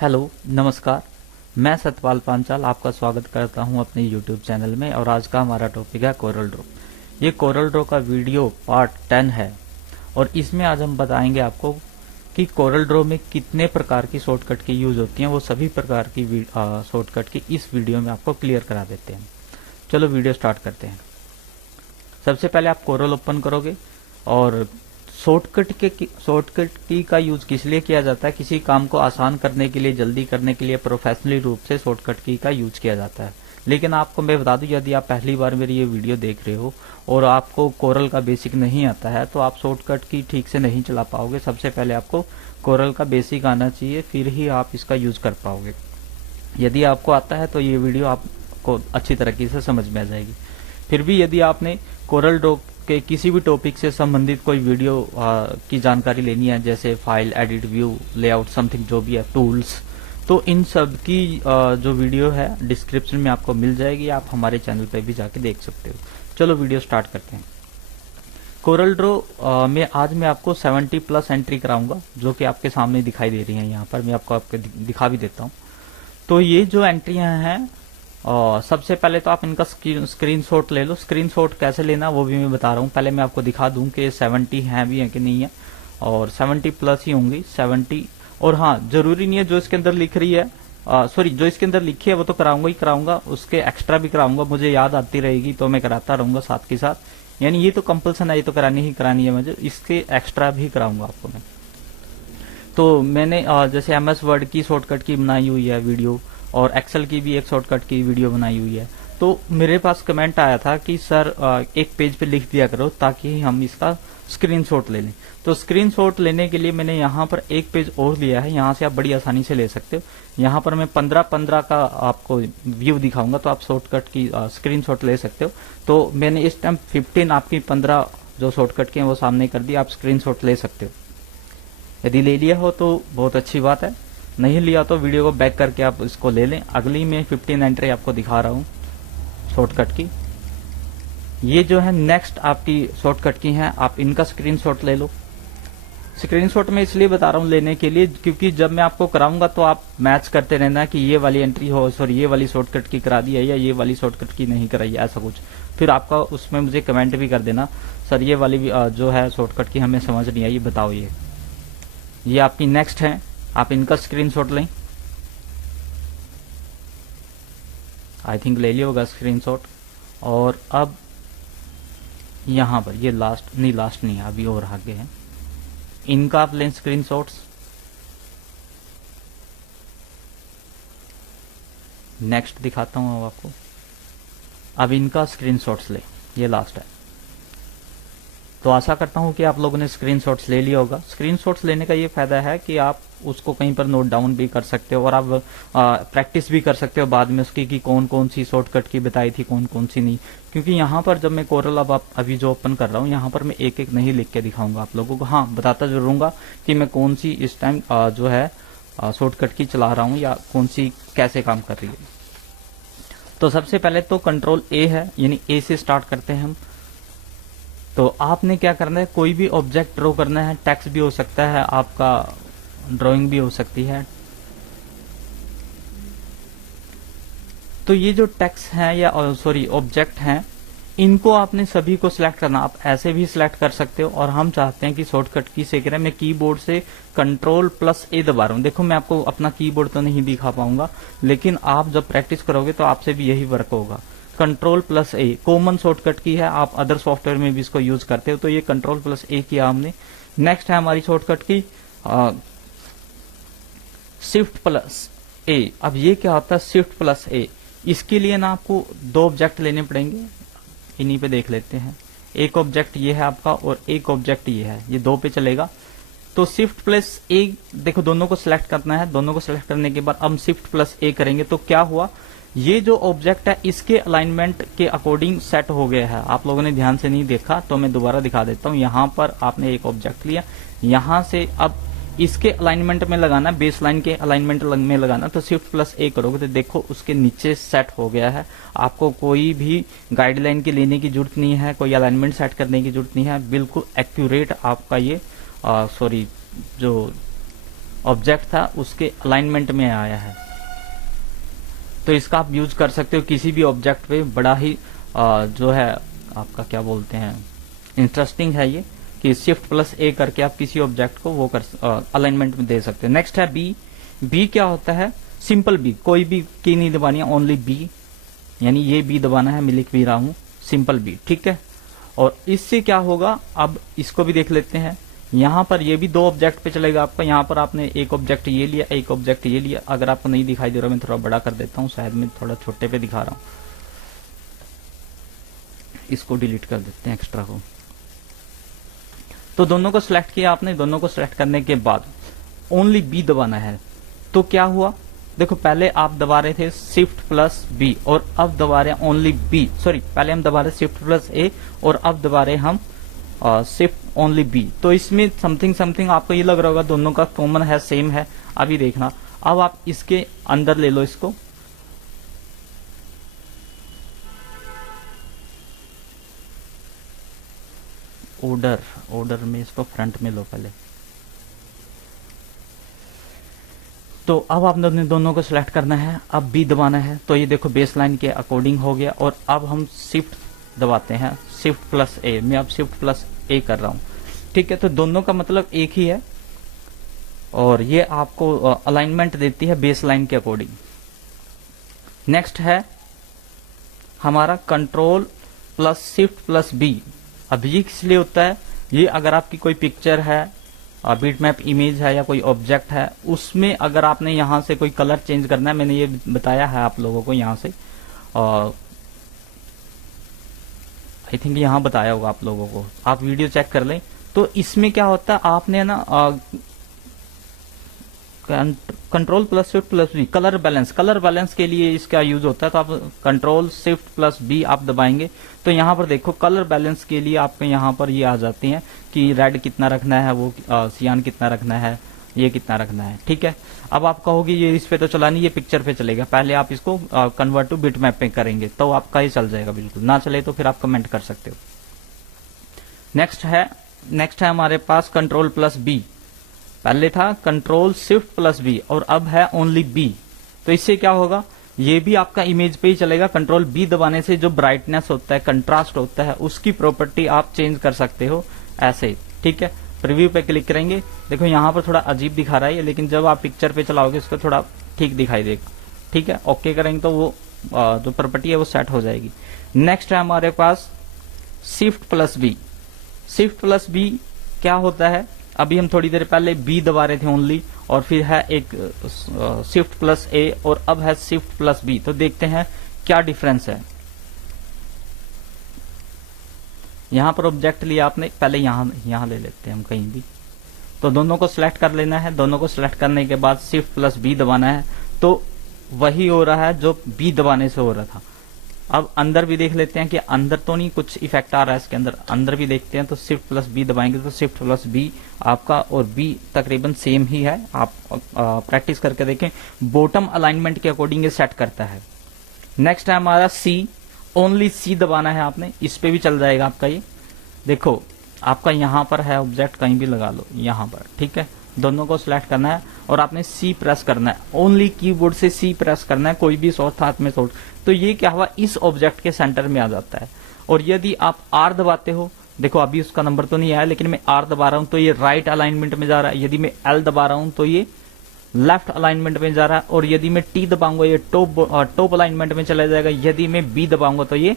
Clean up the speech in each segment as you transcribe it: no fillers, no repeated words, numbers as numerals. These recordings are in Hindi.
हेलो नमस्कार। मैं सतपाल पांचाल आपका स्वागत करता हूं अपने YouTube चैनल में। और आज का हमारा टॉपिक है कोरल ड्रॉ। ये कोरल ड्रॉ का वीडियो पार्ट 10 है और इसमें आज हम बताएंगे आपको कि कोरल ड्रॉ में कितने प्रकार की शॉर्टकट की यूज होती हैं। वो सभी प्रकार की शॉर्टकट की इस वीडियो में आपको क्लियर करा देते हैं। चलो वीडियो स्टार्ट करते हैं। सबसे पहले आप कोरल ओपन करोगे और शॉर्टकट की का यूज किस लिए किया जाता है? किसी काम को आसान करने के लिए, जल्दी करने के लिए प्रोफेशनली रूप से शॉर्टकट की का यूज किया जाता है। लेकिन आपको मैं बता दूं, यदि आप पहली बार मेरी ये वीडियो देख रहे हो और आपको कोरल का बेसिक नहीं आता है तो आप शॉर्टकट की ठीक से नहीं चला पाओगे। सबसे पहले आपको कोरल का बेसिक आना चाहिए, फिर ही आप इसका यूज कर पाओगे। यदि आपको आता है तो ये वीडियो आपको अच्छी तरीके से समझ में आ जाएगी। फिर भी यदि आपने कोरल ड्रॉ के किसी भी टॉपिक से संबंधित कोई वीडियो की जानकारी लेनी है, जैसे file, edit, view, layout, something जो भी है, टूल्स, तो इन सब की जो वीडियो है डिस्क्रिप्शन में आपको मिल जाएगी। आप हमारे चैनल पे भी जाके देख सकते हो। चलो वीडियो स्टार्ट करते हैं। कोरल ड्रॉ में आज मैं आपको 70+ एंट्री कराऊंगा, जो कि आपके सामने दिखाई दे रही हैं। यहाँ पर मैं आपको दिखा भी देता हूँ। तो ये जो एंट्रियां हैं, सबसे पहले तो आप इनका स्क्रीनशॉट ले लो। स्क्रीनशॉट कैसे लेना वो भी मैं बता रहा हूँ। पहले मैं आपको दिखा दूं कि 70 हैं भी हैं कि नहीं है, और 70+ ही होंगी 70। और हाँ, जरूरी नहीं है जो इसके अंदर लिख रही है, सॉरी जो इसके अंदर लिखी है वो तो कराऊंगा ही कराऊंगा, उसके एक्स्ट्रा भी कराऊंगा। मुझे याद आती रहेगी तो मैं कराता रहूंगा साथ के साथ। यानी ये तो कंपल्सन है, ये तो करानी ही करानी है मुझे, इसके एक्स्ट्रा भी कराऊंगा आपको मैं। तो मैंने जैसे MS वर्ड की शॉर्टकट की बनाई हुई है वीडियो, और एक्सेल की भी एक शॉर्टकट की वीडियो बनाई हुई है। तो मेरे पास कमेंट आया था कि सर एक पेज पे लिख दिया करो ताकि हम इसका स्क्रीनशॉट ले लें। तो स्क्रीनशॉट लेने के लिए मैंने यहाँ पर एक पेज और लिया है। यहाँ से आप बड़ी आसानी से ले सकते हो। यहाँ पर मैं 15-15 का आपको व्यू दिखाऊंगा, तो आप शॉर्टकट की स्क्रीनशॉट ले सकते हो। तो मैंने इस टाइम 15 आपकी 15 जो शॉर्टकट के हैं वो सामने कर दिया। आप स्क्रीनशॉट ले सकते हो। यदि ले लिया हो तो बहुत अच्छी बात है, नहीं लिया तो वीडियो को बैक करके आप इसको ले लें। अगली में 15 एंट्री आपको दिखा रहा हूँ शॉर्टकट की। ये जो है नेक्स्ट आपकी शॉर्टकट की है, आप इनका स्क्रीनशॉट ले लो। स्क्रीनशॉट में इसलिए बता रहा हूँ लेने के लिए, क्योंकि जब मैं आपको कराऊंगा तो आप मैच करते रहना कि ये वाली एंट्री हो, सॉरी ये वाली शॉर्टकट की करा दी है या ये वाली शॉर्टकट की नहीं कराई है, ऐसा कुछ। फिर आपका उसमें मुझे कमेंट भी कर देना, सर ये वाली जो है शॉर्टकट की हमें समझ नहीं आई, बताओ। ये आपकी नेक्स्ट है, आप इनका स्क्रीनशॉट लें। आई थिंक ले लिया होगा स्क्रीनशॉट। और अब यहाँ पर ये लास्ट नहीं है, अभी और आगे है। इनका आप लें स्क्रीनशॉट्स। नेक्स्ट दिखाता हूँ अब आपको। अब इनका स्क्रीनशॉट्स ले, ये लास्ट है। तो आशा करता हूं कि आप लोगों ने स्क्रीनशॉट्स ले लिया होगा। स्क्रीनशॉट्स लेने का ये फायदा है कि आप उसको कहीं पर नोट डाउन भी कर सकते हो और आप प्रैक्टिस भी कर सकते हो बाद में उसकी कि कौन कौन सी शॉर्टकट की बताई थी, कौन कौन सी नहीं। क्योंकि यहाँ पर जब मैं कोरल अभी जो ओपन कर रहा हूँ, यहाँ पर मैं एक एक नहीं लिख के दिखाऊंगा आप लोगों को। हाँ, बताता जरूर कि मैं कौन सी इस टाइम जो है शॉर्टकट की चला रहा हूँ या कौन सी कैसे काम कर रही है। तो सबसे पहले तो कंट्रोल A है, यानी A से स्टार्ट करते हैं हम। तो आपने क्या करना है, कोई भी ऑब्जेक्ट ड्रॉ करना है। टेक्स्ट भी हो सकता है, आपका ड्राइंग भी हो सकती है। तो ये जो टेक्स्ट है या सॉरी ऑब्जेक्ट हैं, इनको आपने सभी को सिलेक्ट करना। आप ऐसे भी सिलेक्ट कर सकते हो, और हम चाहते हैं कि शॉर्टकट की से करें। मैं कीबोर्ड से Ctrl+A दबा रहा हूँ। देखो मैं आपको अपना कीबोर्ड तो नहीं दिखा पाऊंगा, लेकिन आप जब प्रैक्टिस करोगे तो आपसे भी यही वर्क होगा। Ctrl+A कॉमन शॉर्टकट की है, आप अदर सॉफ्टवेयर में भी इसको यूज करते हो। तो ये Ctrl+A किया हमने। नेक्स्ट है हमारी शॉर्टकट की Shift+A। अब ये क्या होता है Shift+A? इसके लिए ना आपको 2 ऑब्जेक्ट लेने पड़ेंगे। इन्हीं पे देख लेते हैं। एक ऑब्जेक्ट ये है आपका और एक ऑब्जेक्ट ये है, ये 2 पे चलेगा। तो Shift+A, देखो दोनों को सिलेक्ट करना है। दोनों को सिलेक्ट करने के बाद हम Shift+A करेंगे तो क्या हुआ, ये जो ऑब्जेक्ट है इसके अलाइनमेंट के अकॉर्डिंग सेट हो गया है। आप लोगों ने ध्यान से नहीं देखा तो मैं दोबारा दिखा देता हूँ। यहाँ पर आपने एक ऑब्जेक्ट लिया, यहाँ से अब इसके अलाइनमेंट में लगाना, बेस लाइन के अलाइनमेंट में लगाना। तो Shift+A करोगे तो देखो उसके नीचे सेट हो गया है। आपको कोई भी गाइडलाइन की लेने की जरूरत नहीं है, कोई अलाइनमेंट सेट करने की जरूरत नहीं है। बिल्कुल एक्यूरेट आपका ये जो ऑब्जेक्ट था उसके अलाइनमेंट में आया है। तो इसका आप यूज कर सकते हो किसी भी ऑब्जेक्ट पे। बड़ा ही जो है आपका क्या बोलते हैं, इंटरेस्टिंग है ये कि शिफ्ट प्लस ए करके आप किसी ऑब्जेक्ट को वो कर अलाइनमेंट में दे सकते हो। नेक्स्ट है बी। बी क्या होता है? सिंपल बी, कोई भी की नहीं दबानी है, ओनली बी, यानी ये बी दबाना है, मैं लिख भी रहा हूं सिंपल बी, ठीक है। और इससे क्या होगा, अब इसको भी देख लेते हैं। यहाँ पर ये भी दो ऑब्जेक्ट पे चलेगा आपका। यहाँ पर आपने एक ऑब्जेक्ट ये लिया, एक ऑब्जेक्ट ये लिया। अगर आपको नहीं दिखाई दे रहा, मैं थोड़ा बड़ा कर देता हूँ, शायद मैं थोड़ा छोटे पे दिखा रहा हूँ। इसको डिलीट कर देते हैं एक्स्ट्रा को। तो दोनों को सिलेक्ट किया आपने। दोनों को सिलेक्ट करने के बाद ओनली बी दबाना है। तो क्या हुआ, देखो पहले आप दबा रहे थे शिफ्ट प्लस बी और अब दबा रहे हैं ओनली बी, सॉरी पहले हम दबा रहे शिफ्ट प्लस ए और अब दबा रहे हम शिफ्ट ओनली बी। तो इसमें समथिंग आपको ये लग रहा होगा दोनों का कॉमन है, सेम है। अभी देखना, अब आप इसके अंदर ले लो इसको, ऑर्डर में इसको फ्रंट में लो पहले। तो अब आपने दोनों को सिलेक्ट करना है, अब बी दबाना है। तो ये देखो बेसलाइन के अकॉर्डिंग हो गया। और अब हम शिफ्ट दबाते हैं, शिफ्ट प्लस ए। मैं अब शिफ्ट प्लस ए कर रहा हूं, ठीक है। तो दोनों का मतलब एक ही है और ये आपको अलाइनमेंट देती है बेसलाइन के अकॉर्डिंग। नेक्स्ट है हमारा control plus shift plus B. अब ये किस लिए होता है, ये अगर आपकी कोई पिक्चर है, बीट मैप इमेज है या कोई ऑब्जेक्ट है, उसमें अगर आपने यहाँ से कोई कलर चेंज करना है, मैंने ये बताया है आप लोगों को यहाँ से, आई थिंक यहाँ बताया होगा आप लोगों को, आप वीडियो चेक कर लें। तो इसमें क्या होता है, आपने ना control plus shift plus B, colour balance के लिए इसका यूज होता है। तो आप कंट्रोल शिफ्ट प्लस बी आप दबाएंगे तो यहाँ पर देखो कलर बैलेंस के लिए आपके यहाँ पर ये आ जाती हैं कि रेड कितना रखना है, वो सियान कितना रखना है, ये कितना रखना है, ठीक है। अब आप कहोगे ये इस पे तो चला नहीं, ये पिक्चर पे चलेगा। पहले आप इसको कन्वर्ट टू बिट मैप पे करेंगे तो आपका ये चल जाएगा, बिल्कुल ना चले तो फिर आप कमेंट कर सकते हो। नेक्स्ट है हमारे पास कंट्रोल प्लस बी। पहले था कंट्रोल शिफ्ट प्लस बी और अब है ओनली बी। तो इससे क्या होगा, ये भी आपका इमेज पे ही चलेगा। कंट्रोल बी दबाने से जो ब्राइटनेस होता है, कंट्रास्ट होता है, उसकी प्रॉपर्टी आप चेंज कर सकते हो ऐसे, ठीक है। प्रीव्यू पे क्लिक करेंगे, देखो यहाँ पर थोड़ा अजीब दिखा रहा है लेकिन जब आप पिक्चर पे चलाओगे इसको थोड़ा ठीक दिखाई देगा, ठीक है। ओके करेंगे तो वो जो प्रॉपर्टी है वो सेट हो जाएगी। नेक्स्ट है हमारे पास shift plus B. Shift plus B क्या होता है, अभी हम थोड़ी देर पहले बी दबा रहे थे ओनली और फिर है एक शिफ्ट प्लस ए और अब है शिफ्ट प्लस बी। तो देखते हैं क्या डिफरेंस है। यहां पर ऑब्जेक्ट लिया आपने, पहले यहां ले लेते हैं हम कहीं भी। तो दोनों को सिलेक्ट कर लेना है। दोनों को सिलेक्ट करने के बाद शिफ्ट प्लस बी दबाना है। तो वही हो रहा है जो बी दबाने से हो रहा था। अब अंदर भी देख लेते हैं कि अंदर तो नहीं कुछ इफेक्ट आ रहा है इसके अंदर भी देखते हैं। तो शिफ्ट प्लस बी दबाएंगे तो शिफ्ट प्लस बी आपका और बी तकरीबन सेम ही है। आप प्रैक्टिस करके देखें, बॉटम अलाइनमेंट के अकॉर्डिंग ये सेट करता है। नेक्स्ट है हमारा सी। ओनली सी दबाना है आपने, इस पे भी चल जाएगा आपका। ये देखो आपका यहाँ पर है ऑब्जेक्ट, कहीं भी लगा लो यहाँ पर, ठीक है। दोनों को सिलेक्ट करना है और आपने सी प्रेस करना है। ओनली कीबोर्ड से सी प्रेस करना है, कोई भी शॉर्ट हाथ में शॉर्ट। तो ये क्या हुआ, इस ऑब्जेक्ट के सेंटर में आ जाता है। और यदि आप आर दबाते हो, देखो अभी उसका नंबर तो नहीं आया लेकिन मैं आर दबा रहा हूं तो ये राइट अलाइनमेंट में जा रहा है। यदि मैं एल दबा रहा हूं तो ये लेफ्ट अलाइनमेंट में जा रहा है। और यदि मैं टी दबाऊंगा ये टॉप अलाइनमेंट में चला जाएगा। यदि मैं बी दबाऊंगा तो ये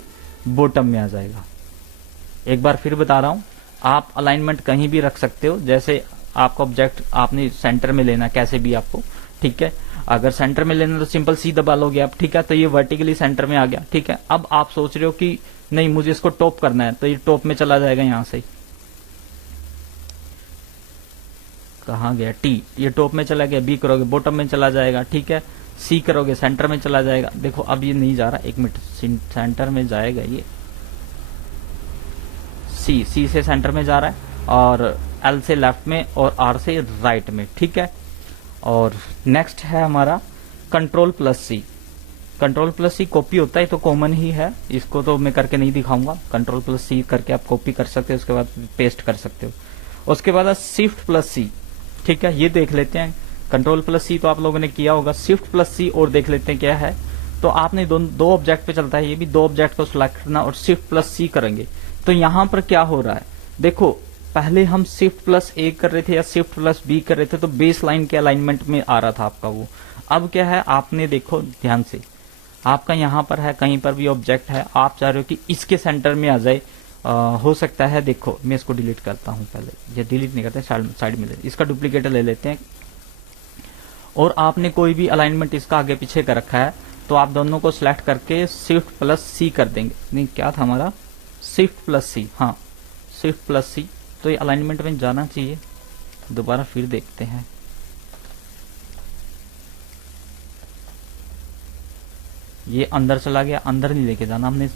बॉटम में आ जाएगा। एक बार फिर बता रहा हूं, आप अलाइनमेंट कहीं भी रख सकते हो। जैसे आपका ऑब्जेक्ट आपने सेंटर में लेना, कैसे भी आपको, ठीक है। अगर सेंटर में लेना तो सिंपल सी दबा लोगे आप, ठीक है। तो ये वर्टिकली सेंटर में आ गया, ठीक है। अब आप सोच रहे हो कि नहीं मुझे इसको टॉप करना है, तो ये टॉप में चला जाएगा। यहां से कहां गया टी, ये टॉप में चला गया। बी करोगे बॉटम में चला जाएगा, ठीक है। सी करोगे सेंटर में चला जाएगा। देखो अब ये नहीं जा रहा, एक मिनट, सेंटर में जाएगा ये। सी से सेंटर में जा रहा है और एल से लेफ्ट में और आर से राइट में, ठीक है। और नेक्स्ट है हमारा कंट्रोल प्लस सी। कंट्रोल प्लस सी कॉपी होता है तो कॉमन ही है, इसको तो मैं करके नहीं दिखाऊंगा। कंट्रोल प्लस सी करके आप कॉपी कर सकते हो, उसके बाद पेस्ट कर सकते हो। उसके बाद शिफ्ट प्लस सी, ठीक है। ये देख लेते हैं कंट्रोल प्लस सी तो आप लोगों ने किया होगा, शिफ्ट प्लस सी और देख लेते हैं क्या है। तो आपने दो ऑब्जेक्ट पे चलता है, ये भी दो ऑब्जेक्ट को सिलेक्ट करना और शिफ्ट प्लस सी करेंगे। तो यहाँ पर क्या हो रहा है, देखो पहले हम शिफ्ट प्लस ए कर रहे थे या शिफ्ट प्लस बी कर रहे थे तो बेस लाइन के अलाइनमेंट में आ रहा था आपका वो। अब क्या है, आपने देखो ध्यान से, आपका यहाँ पर है कहीं पर भी ऑब्जेक्ट है, आप चाह रहे हो कि इसके सेंटर में आ जाए। हो सकता है, देखो मैं इसको डिलीट करता हूँ पहले, ये डिलीट नहीं करते, साइड में इसका डुप्लीकेट ले लेते हैं। और आपने कोई भी अलाइनमेंट इसका आगे पीछे कर रखा है तो आप दोनों को सिलेक्ट करके शिफ्ट प्लस सी कर देंगे। नहीं क्या था हमारा, शिफ्ट प्लस सी, हाँ शिफ्ट प्लस सी। तो ये अलाइनमेंट में जाना चाहिए, दोबारा फिर देखते हैं। ये अंदर चला गया, अंदर नहीं लेके जाना हमने,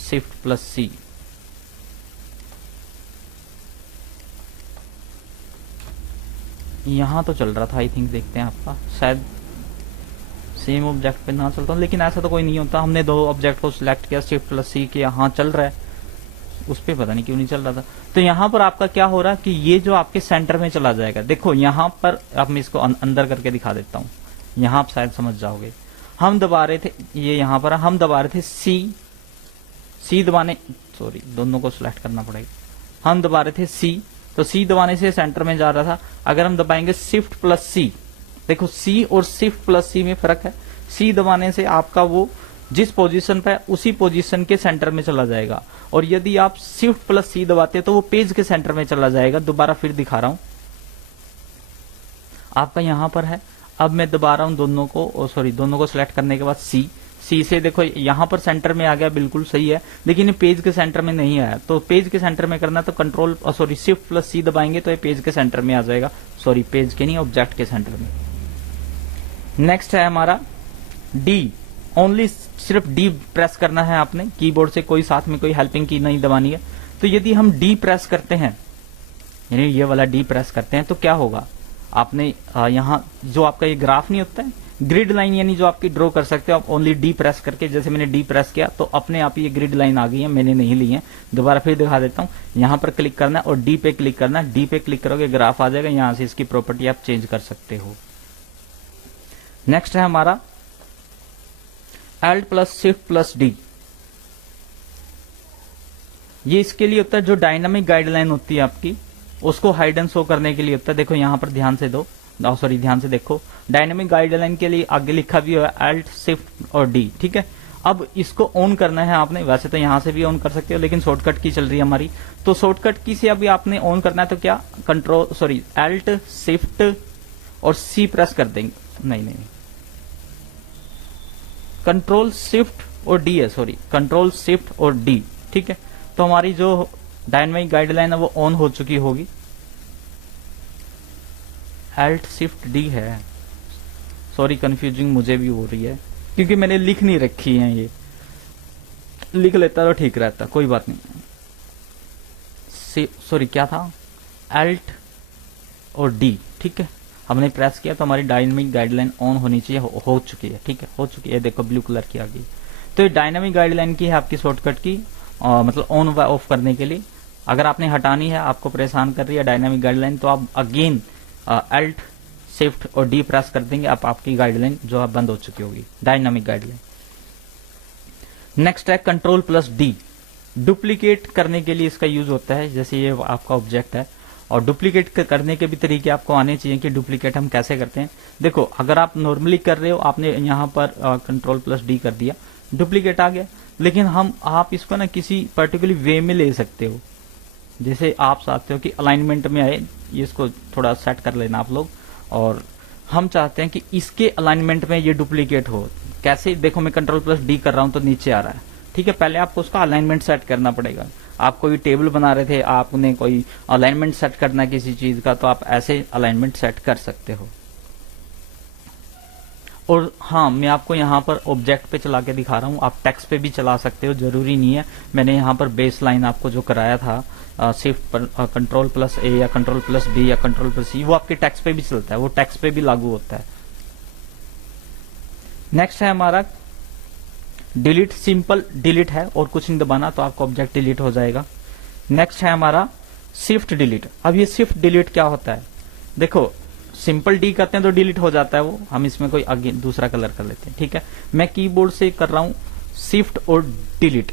शिफ्ट प्लस सी। यहां तो चल रहा था आई थिंक, देखते हैं आपका शायद सेम ऑब्जेक्ट पे ना चलता हूँ, लेकिन ऐसा तो कोई नहीं होता। हमने दो ऑब्जेक्ट को सिलेक्ट किया, शिफ्ट प्लस सी के, यहाँ चल रहा है, उस पे पता नहीं क्यों नहीं चल रहा था। तो यहाँ पर आपका क्या हो रहा है कि ये जो आपके सेंटर में चला जाएगा। देखो यहाँ पर अब मैं इसको अंदर करके दिखा देता हूँ, यहाँ आप शायद समझ जाओगे। हम दबा रहे थे, ये यहाँ पर हम दबा रहे थे सी दबाने, सॉरी दोनों को सिलेक्ट करना पड़ेगा। हम दबा रहे थे सी, तो सी दबाने से सेंटर में जा रहा था। अगर हम दबाएंगे शिफ्ट प्लस सी, देखो सी और शिफ्ट प्लस सी में फर्क है। सी दबाने से आपका वो जिस पोजीशन पे है उसी पोजीशन के सेंटर में चला जाएगा, और यदि आप शिफ्ट प्लस सी दबाते हैं तो वो पेज के सेंटर में चला जाएगा। दोबारा फिर दिखा रहा हूं, आपका यहां पर है। अब मैं दबा रहा हूं दोनों को, सॉरी दोनों को सिलेक्ट करने के बाद सी से देखो यहां पर सेंटर में आ गया, बिल्कुल सही है, लेकिन ये पेज के सेंटर में नहीं आया। तो पेज के सेंटर में करना तो कंट्रोल सॉरी शिफ्ट प्लस सी दबाएंगे तो ये पेज के सेंटर में आ जाएगा, सॉरी पेज के नहीं ऑब्जेक्ट के सेंटर में। नेक्स्ट है हमारा डी, ओनली सिर्फ डी प्रेस करना है आपने कीबोर्ड से, कोई साथ में कोई हेल्पिंग की नहीं दबानी है। तो यदि हम डी प्रेस करते हैं, यानी ये वाला डी प्रेस करते हैं तो क्या होगा, आपने यहाँ जो आपका ये ग्राफ नहीं होता है, ग्रिड लाइन यानी जो आपकी ड्रॉ कर सकते हो आप ओनली डी प्रेस करके। जैसे मैंने डी प्रेस किया तो अपने आप ये ग्रिड लाइन आ गई है, मैंने नहीं ली है। दोबारा फिर दिखा देता हूँ, यहाँ पर क्लिक करना है और डी पे क्लिक करना है। डी पे क्लिक करोगे ग्राफ आ जाएगा, यहाँ से इसकी प्रॉपर्टी आप चेंज कर सकते हो। नेक्स्ट है हमारा Alt plus shift plus D. ये इसके लिए होता है जो डायनामिक गाइडलाइन होती है आपकी, उसको हाइड एंड शो करने के लिए होता है। देखो यहाँ पर ध्यान से दो, सॉरी ध्यान से देखो, डायनामिक गाइडलाइन के लिए आगे लिखा भी हुआ है Alt शिफ्ट और डी, ठीक है। अब इसको ऑन करना है आपने, वैसे तो यहां से भी ऑन कर सकते हो लेकिन शॉर्टकट की चल रही है हमारी, तो शॉर्टकट की से अभी आपने ऑन करना है। तो क्या कंट्रोल सॉरी Alt शिफ्ट और सी प्रेस कर देंगे, नहीं कंट्रोल शिफ्ट और डी है, सॉरी कंट्रोल शिफ्ट और डी, ठीक है। तो हमारी जो डायनामिक गाइडलाइन है वो ऑन हो चुकी होगी। Alt शिफ्ट डी है, सॉरी कंफ्यूजिंग मुझे भी हो रही है क्योंकि मैंने लिख नहीं रखी है, ये लिख लेता तो ठीक रहता, कोई बात नहीं। सॉरी क्या था, Alt और डी, ठीक है। हमने प्रेस किया तो हमारी डायनामिक गाइडलाइन ऑन होनी चाहिए, हो चुकी है, ठीक है, हो चुकी है। देखो ब्लू कलर की आ गई। तो ये डायनामिक गाइडलाइन की है आपकी शॉर्टकट की, मतलब ऑन व ऑफ करने के लिए। अगर आपने हटानी है, आपको परेशान कर रही है डायनामिक गाइडलाइन, तो आप अगेन Alt शिफ्ट और डी प्रेस कर देंगे, आप आपकी गाइडलाइन जो है बंद हो चुकी होगी, डायनामिक गाइडलाइन। नेक्स्ट है कंट्रोल प्लस डी। डुप्लीकेट करने के लिए इसका यूज होता है, जैसे ये आपका ऑब्जेक्ट है और डुप्लीकेट करने के भी तरीके आपको आने चाहिए कि डुप्लीकेट हम कैसे करते हैं। देखो अगर आप नॉर्मली कर रहे हो, आपने यहाँ पर कंट्रोल प्लस डी कर दिया, डुप्लीकेट आ गया, लेकिन आप इसको ना किसी पर्टिकुलर वे में ले सकते हो। जैसे आप चाहते हो कि अलाइनमेंट में आए, ये इसको थोड़ा सेट कर लेना आप लोग, और हम चाहते हैं कि इसके अलाइनमेंट में ये डुप्लीकेट हो। कैसे, देखो मैं कंट्रोल प्लस डी कर रहा हूं तो नीचे आ रहा है, ठीक है। पहले आपको उसका अलाइनमेंट सेट करना पड़ेगा। आप कोई टेबल बना रहे थे, आपने कोई अलाइनमेंट सेट करना है किसी चीज का, तो आप ऐसे अलाइनमेंट सेट कर सकते हो। और हाँ, मैं आपको यहाँ पर ऑब्जेक्ट पे चला के दिखा रहा हूँ, आप टेक्स्ट पे भी चला सकते हो, जरूरी नहीं है। मैंने यहाँ पर बेस लाइन आपको जो कराया था शिफ्ट पर कंट्रोल प्लस ए या कंट्रोल प्लस बी या कंट्रोल प्लस सी, वो आपके टेक्स्ट पे भी चलता है, वो टेक्स्ट पे भी लागू होता है। नेक्स्ट है हमारा डिलीट। सिंपल डिलीट है और कुछ नहीं दबाना तो आपका ऑब्जेक्ट डिलीट हो जाएगा। नेक्स्ट है हमारा शिफ्ट डिलीट। अब ये शिफ्ट डिलीट क्या होता है, देखो सिंपल डी करते हैं तो डिलीट हो जाता है वो, हम इसमें कोई आगे दूसरा कलर कर लेते हैं। ठीक है, मैं कीबोर्ड से कर रहा हूं शिफ्ट और डिलीट।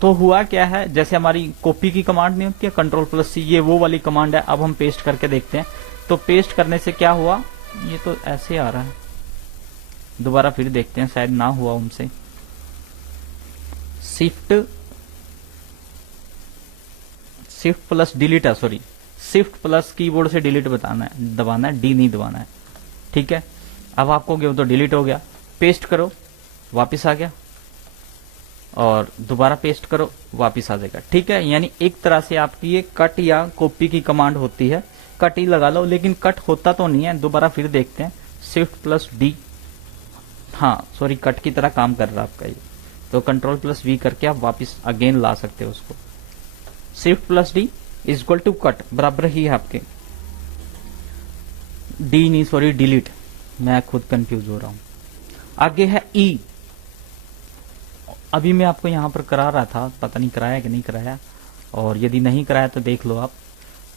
तो हुआ क्या है, जैसे हमारी कॉपी की कमांड नहीं होती है Ctrl+C, ये वो वाली कमांड है। अब हम पेस्ट करके देखते हैं। तो पेस्ट करने से क्या हुआ, ये तो ऐसे आ रहा है, दोबारा फिर देखते हैं, शायद ना हुआ उनसे। शिफ्ट प्लस डिलीट है, सॉरी, शिफ्ट प्लस कीबोर्ड से डिलीट बताना है, दबाना है, डी नहीं दबाना है। ठीक है, अब आपको गया तो डिलीट हो गया, पेस्ट करो वापिस आ गया, और दोबारा पेस्ट करो वापिस आ जाएगा। ठीक है, यानी एक तरह से आपकी ये कट या कॉपी की कमांड होती है। कट ही लगा लो, लेकिन कट होता तो नहीं है। दोबारा फिर देखते हैं, शिफ्ट प्लस डी, हाँ सॉरी, कट की तरह काम कर रहा है आपका ये। तो Ctrl+V करके आप वापिस अगेन ला सकते हो उसको। Shift plus D is equal to cut, बराबर ही है आपके। डी नहीं, सॉरी, डिलीट, मैं खुद कंफ्यूज हो रहा हूं। आगे है ई। अभी मैं आपको यहां पर करा रहा था, पता नहीं कराया कि नहीं कराया, और यदि नहीं कराया तो देख लो आप।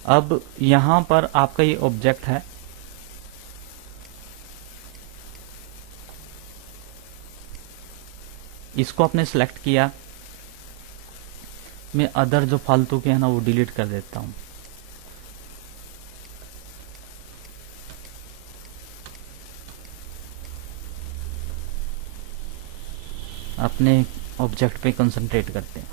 अब यहां पर आपका ये ऑब्जेक्ट है, इसको आपने सिलेक्ट किया। मैं अदर जो फालतू के है ना वो डिलीट कर देता हूं। अपने ऑब्जेक्ट पे कंसंट्रेट करते हैं।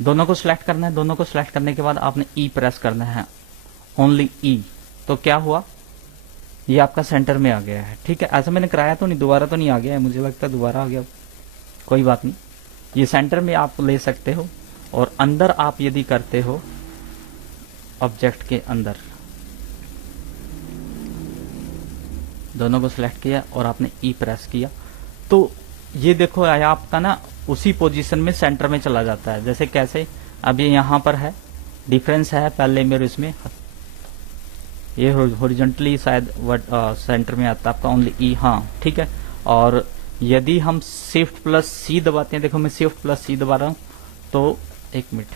दोनों को सिलेक्ट करना है। दोनों को सिलेक्ट करने के बाद आपने ई प्रेस करना है, ओनली ई। तो क्या हुआ, ये आपका सेंटर में आ गया है। ठीक है, ऐसा मैंने कराया तो नहीं, दोबारा तो नहीं आ गया है, मुझे लगता है दोबारा आ गया, कोई बात नहीं। ये सेंटर में आप ले सकते हो, और अंदर आप यदि करते हो ऑब्जेक्ट के अंदर, दोनों को सिलेक्ट किया और आपने ई प्रेस किया, तो ये देखो आया आपका ना उसी पोजीशन में सेंटर में चला जाता है। जैसे कैसे, अब ये यहां पर है, डिफरेंस है, पहले मेरे इसमें ये हॉरिजॉन्टली शायद सेंटर में आता है आपका, ओनली ई, हाँ ठीक है। और यदि हम शिफ्ट प्लस सी दबाते हैं, देखो मैं शिफ्ट प्लस सी दबा रहा हूं, तो एक मिनट,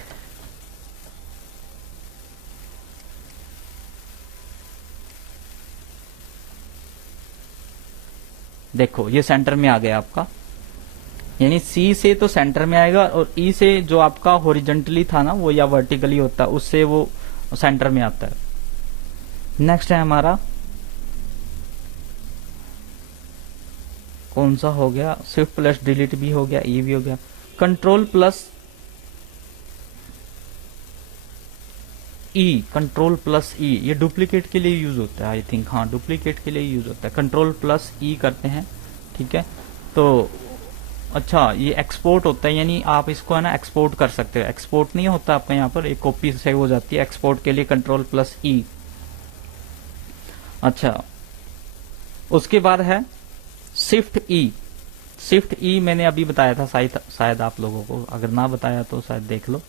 देखो ये सेंटर में आ गया आपका, यानी सी से तो सेंटर में आएगा, और ई से जो आपका हॉरिजॉन्टली था ना वो, या वर्टिकली होता है, उससे वो सेंटर में आता है। नेक्स्ट है हमारा कौन सा हो गया, शिफ्ट प्लस डिलीट भी हो गया, ये भी हो गया। कंट्रोल प्लस ई, कंट्रोल प्लस ई, ये डुप्लीकेट के लिए यूज होता है आई थिंक, हाँ डुप्लीकेट के लिए यूज होता है। कंट्रोल प्लस ई करते हैं, ठीक है। तो अच्छा, ये एक्सपोर्ट होता है, यानी आप इसको है ना एक्सपोर्ट कर सकते हो। एक्सपोर्ट नहीं होता आपका यहाँ पर, एक कॉपी सेव हो जाती है। एक्सपोर्ट के लिए कंट्रोल प्लस ई। अच्छा, उसके बाद है शिफ्ट ई। शिफ्ट ई मैंने अभी बताया था, शायद आप लोगों को, अगर ना बताया तो शायद देख लो।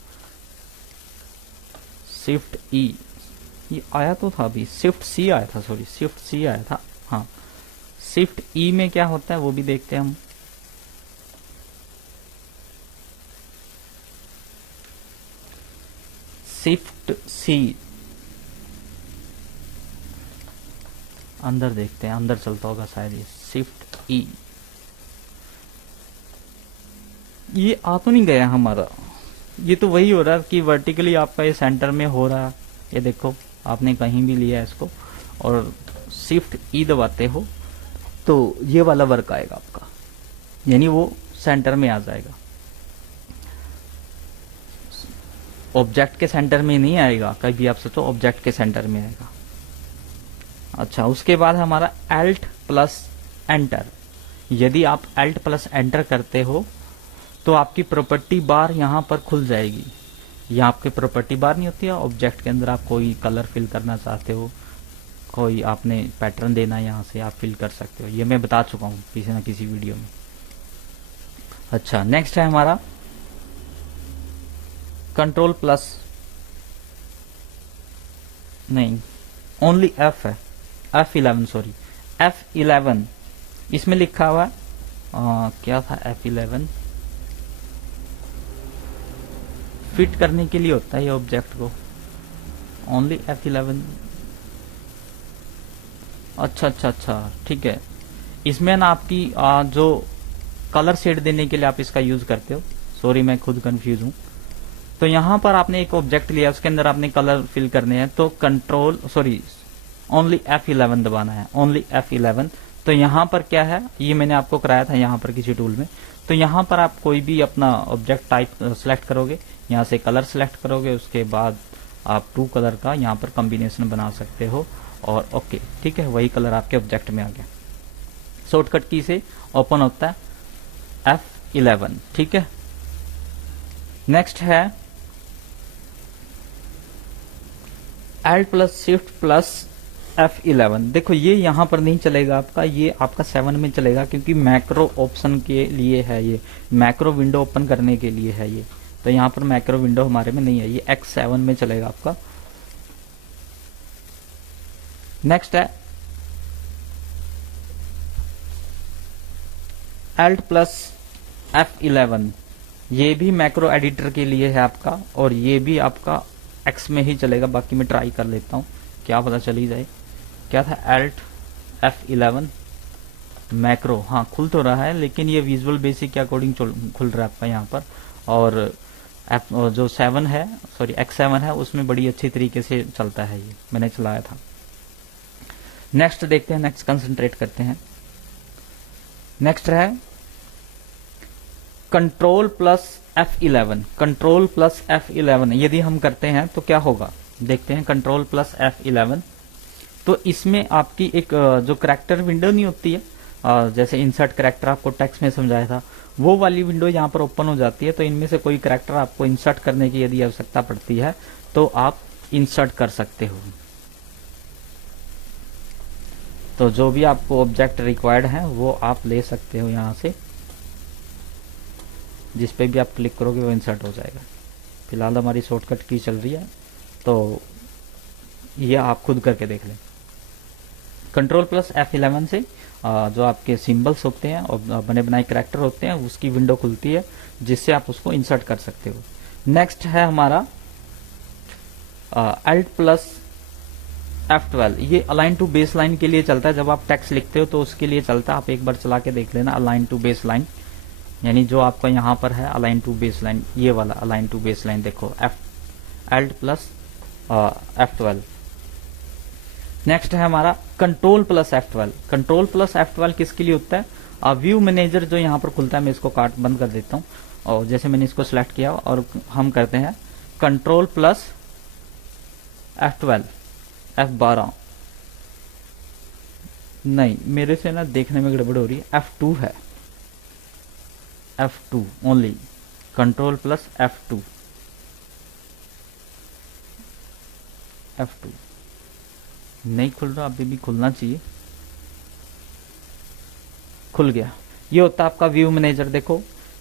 शिफ्ट ई, ये आया तो था अभी, शिफ्ट सी आया था, सॉरी शिफ्ट सी आया था, हाँ। शिफ्ट ई में क्या होता है वो भी देखते हैं हम। शिफ्ट सी, अंदर देखते हैं, अंदर चलता होगा शायद ये। शिफ्ट ई, ये आ तो नहीं गया हमारा, ये तो वही हो रहा है कि वर्टिकली आपका ये सेंटर में हो रहा है। ये देखो आपने कहीं भी लिया है इसको, और शिफ्ट ई दबाते हो तो ये वाला वर्क आएगा आपका, यानी वो सेंटर में आ जाएगा। ऑब्जेक्ट के सेंटर में नहीं आएगा, कभी आप सोचो ऑब्जेक्ट के सेंटर में आएगा। अच्छा, उसके बाद हमारा Alt प्लस एंटर। यदि आप Alt प्लस एंटर करते हो तो आपकी प्रॉपर्टी बार यहाँ पर खुल जाएगी। यहाँ आपके प्रॉपर्टी बार नहीं होती है, ऑब्जेक्ट के अंदर आप कोई कलर फिल करना चाहते हो, कोई आपने पैटर्न देना है, यहाँ से आप फिल कर सकते हो। ये मैं बता चुका हूँ किसी न किसी वीडियो में। अच्छा, नेक्स्ट है हमारा कंट्रोल प्लस, नहीं ओनली एफ है, F11, सॉरी F11, इसमें लिखा हुआ क्या था F11, फिट करने के लिए होता है ये ऑब्जेक्ट को, ओनली F11। अच्छा, ठीक है। इसमें ना आपकी जो कलर शेड देने के लिए आप इसका यूज करते हो, सॉरी मैं खुद कंफ्यूज हूँ। तो यहाँ पर आपने एक ऑब्जेक्ट लिया, उसके अंदर आपने कलर फिल करने हैं, तो कंट्रोल सॉरी ओनली F11 दबाना है, ओनली F11। तो यहाँ पर क्या है, ये मैंने आपको कराया था यहाँ पर किसी टूल में। तो यहाँ पर आप कोई भी अपना ऑब्जेक्ट टाइप सेलेक्ट करोगे, यहाँ से कलर सेलेक्ट करोगे, उसके बाद आप 2 कलर का यहाँ पर कॉम्बिनेशन बना सकते हो और ओके, ठीक है, वही कलर आपके ऑब्जेक्ट में आ गया। शॉर्टकट की से ओपन होता है F11, ठीक है। नेक्स्ट है Alt plus shift plus F11। देखो ये यहाँ पर नहीं चलेगा आपका, ये आपका 7 में चलेगा, क्योंकि मैक्रो ऑप्शन के लिए है, ये मैक्रो विंडो ओपन करने के लिए है ये। तो यहाँ पर मैक्रो विंडो हमारे में नहीं है, ये X7 में चलेगा आपका। नेक्स्ट है Alt प्लस F11, ये भी मैक्रो एडिटर के लिए है आपका, और ये भी आपका X में ही चलेगा। बाकी मैं ट्राई कर लेता हूँ, क्या पता चली जाए। क्या था, Alt F11 मैक्रो, हाँ खुल तो रहा है, लेकिन ये विजुअल बेसिक के अकॉर्डिंग खुल रहा है आपका यहाँ पर। और जो 7 है, सॉरी X7 है, उसमें बड़ी अच्छी तरीके से चलता है, ये मैंने चलाया था। नेक्स्ट देखते हैं, नेक्स्ट कंसंट्रेट करते हैं। नेक्स्ट है control plus F11। Control plus F11 यदि हम करते हैं तो क्या होगा, देखते हैं। कंट्रोल प्लस F11, तो इसमें आपकी एक जो करैक्टर विंडो नहीं होती है, जैसे इंसर्ट करैक्टर आपको टेक्स्ट में समझाया था, वो वाली विंडो यहाँ पर ओपन हो जाती है। तो इनमें से कोई करैक्टर आपको इंसर्ट करने की यदि आवश्यकता पड़ती है तो आप इंसर्ट कर सकते हो। तो जो भी आपको ऑब्जेक्ट रिक्वायर्ड है वो आप ले सकते हो यहाँ से, जिस पे भी आप क्लिक करोगे वो इंसर्ट हो जाएगा। फिलहाल हमारी शॉर्टकट की चल रही है, तो ये आप खुद करके देख लें। कंट्रोल प्लस F11 से जो आपके सिंबल्स होते हैं और बने बनाए करैक्टर होते हैं उसकी विंडो खुलती है, जिससे आप उसको इंसर्ट कर सकते हो। नेक्स्ट है हमारा Alt प्लस F12, ये अलाइन टू बेस लाइन के लिए चलता है। जब आप टेक्स्ट लिखते हो तो उसके लिए चलता है, आप एक बार चला के देख लेना। अलाइन टू बेस लाइन, यानी जो आपका यहाँ पर है अलाइन टू बेस लाइन, ये वाला अलाइन टू बेस लाइन देखो, Alt प्लस F12। नेक्स्ट है हमारा control plus F12। Control plus F12 किसके लिए होता है, व्यू मैनेजर जो यहाँ पर खुलता है, मैं इसको काट बंद कर देता हूँ। और जैसे मैंने इसको सिलेक्ट किया और हम करते हैं कंट्रोल प्लस F12, F12 नहीं, मेरे से ना देखने में गड़बड़ हो रही है, F2 है, F2 only, control plus F2, F2 नहीं खुल रहा, अभी भी खुलना चाहिए। खुल गया। ये होता है आपका व्यू मैनेजर। देखो